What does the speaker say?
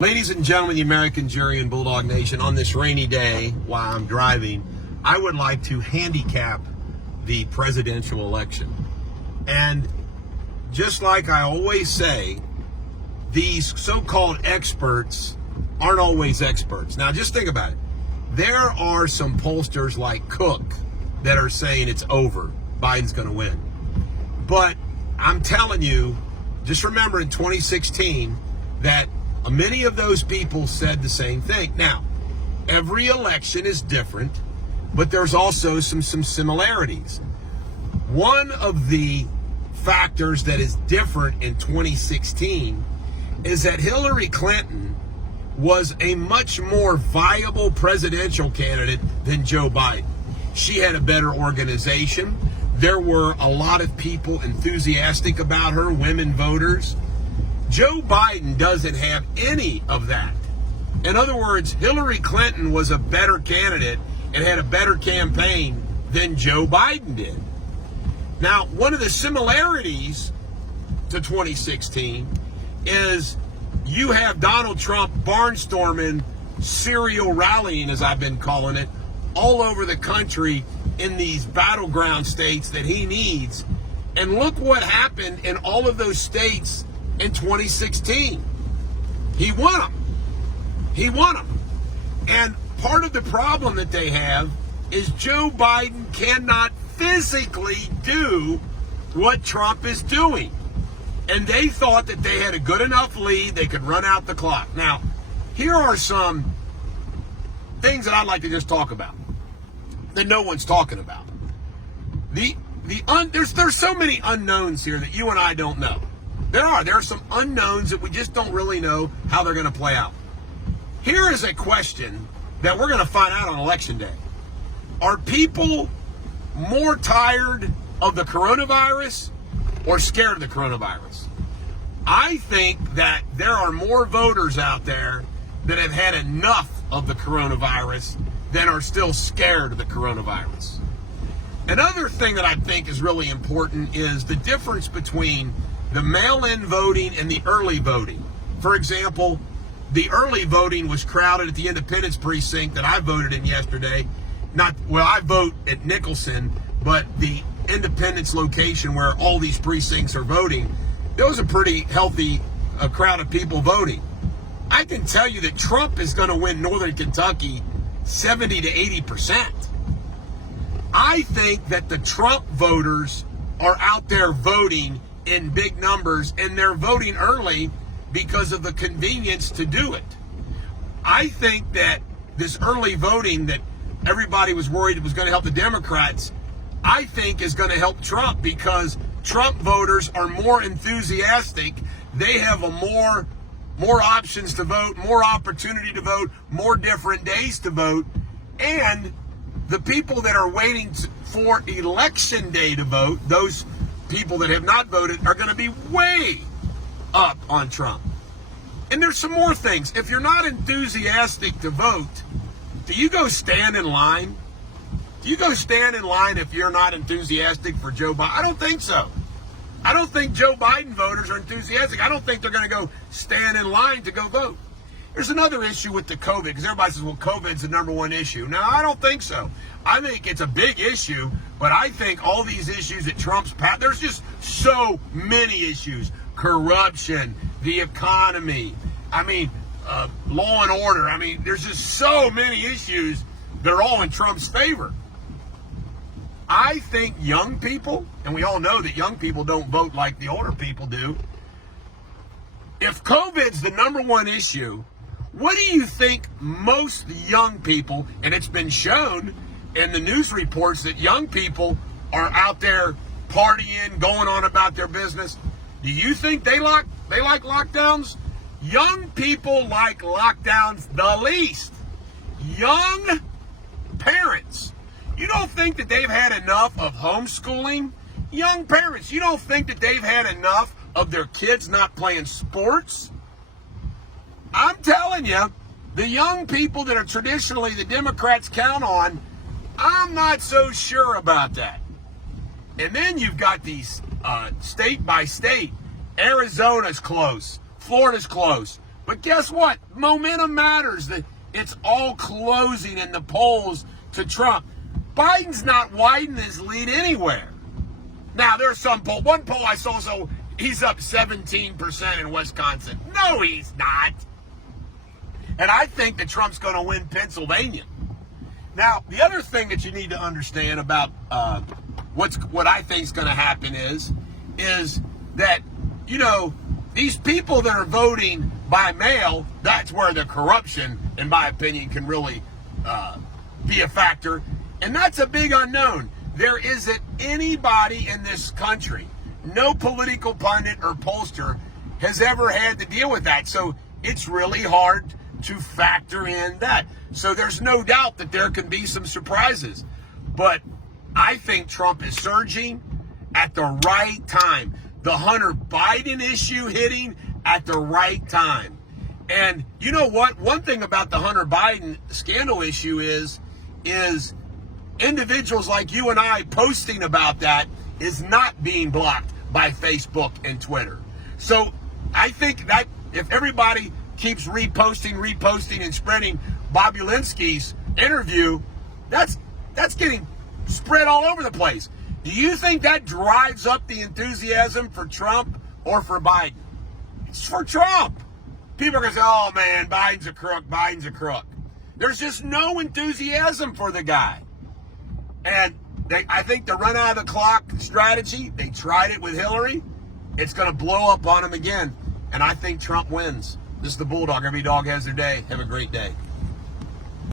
Ladies and gentlemen, the American jury and Bulldog Nation, on this rainy day while I'm driving, I would like to handicap the presidential election. And just like I always say, these so-called experts aren't always experts. Now, just think about it. There are some pollsters like Cook that are saying it's over. Biden's going to win. But I'm telling you, just remember in 2016 that many of those people said the same thing. Now, every election is different, but there's also some similarities. One of the factors that is different in 2016 is that Hillary Clinton was a much more viable presidential candidate than Joe Biden. She had a better organization. There were a lot of people enthusiastic about her, women voters. Joe Biden doesn't have any of that. In other words, Hillary Clinton was a better candidate and had a better campaign than Joe Biden did. Now, one of the similarities to 2016 is you have Donald Trump barnstorming, serial rallying, as I've been calling it, all over the country in these battleground states that he needs. And look what happened in all of those states in 2016. He won them. He won them. And part of the problem that they have is Joe Biden cannot physically do what Trump is doing. And they thought that they had a good enough lead, they could run out the clock. Now, here are some things that I'd like to just talk about that no one's talking about. There's so many unknowns here that you and I don't know. There are some unknowns that we just don't really know how they're going to play out. Here is a question that we're going to find out on Election Day. Are people more tired of the coronavirus or scared of the coronavirus? I think that there are more voters out there that have had enough of the coronavirus than are still scared of the coronavirus. Another thing that I think is really important is the difference between the mail-in voting and the early voting. For example, the early voting was crowded at the Independence precinct that I voted in yesterday. I vote at Nicholson, but the Independence location where all these precincts are voting, there was a pretty healthy crowd of people voting. I can tell you that Trump is going to win Northern Kentucky 70 to 80%. I think that the Trump voters are out there voting in big numbers, and they're voting early because of the convenience to do it. I think that this early voting that everybody was worried it was going to help the Democrats, I think is going to help Trump because Trump voters are more enthusiastic. They have more options to vote, more opportunity to vote, more different days to vote, and the people that are waiting for Election Day to vote, those people that have not voted, are going to be way up on Trump. And there's some more things. If you're not enthusiastic to vote, do you go stand in line? Do you go stand in line if you're not enthusiastic for Joe Biden? I don't think so. I don't think Joe Biden voters are enthusiastic. I don't think they're going to go stand in line to go vote. There's another issue with the COVID, because everybody says, well, COVID's the number one issue. No, I don't think so. I think it's a big issue, but I think all these issues that Trump's passed, there's just so many issues. Corruption, the economy, law and order. There's just so many issues that are all in Trump's favor. I think young people, and we all know that young people don't vote like the older people do. If COVID's the number one issue, what do you think most young people, and it's been shown in the news reports that young people are out there partying, going on about their business. Do you think they like lockdowns? Young people like lockdowns the least. Young parents. You don't think that they've had enough of homeschooling? Young parents, you don't think that they've had enough of their kids not playing sports? I'm telling you, the young people that are traditionally the Democrats count on, I'm not so sure about that. And then you've got these state by state. Arizona's close. Florida's close. But guess what? Momentum matters. It's all closing in the polls to Trump. Biden's not widening his lead anywhere. Now, there's some poll. One poll I saw, so he's up 17% in Wisconsin. No, he's not. And I think that Trump's going to win Pennsylvania. Now, the other thing that you need to understand about what I think is going to happen is that, you know, these people that are voting by mail, that's where the corruption, in my opinion, can really be a factor. And that's a big unknown. There isn't anybody in this country, no political pundit or pollster has ever had to deal with that. So it's really hard to factor in that. So there's no doubt that there can be some surprises. But I think Trump is surging at the right time. The Hunter Biden issue hitting at the right time. And you know what? One thing about the Hunter Biden scandal issue is individuals like you and I posting about that is not being blocked by Facebook and Twitter. So I think that if everybody keeps reposting and spreading Bob Ulinsky's interview, that's getting spread all over the place. Do you think that drives up the enthusiasm for Trump or for Biden? It's for Trump. People are going to say, oh man, Biden's a crook. There's just no enthusiasm for the guy. And I think the run out of the clock strategy, they tried it with Hillary. It's going to blow up on him again. And I think Trump wins. This is the Bulldog. Every dog has their day. Have a great day.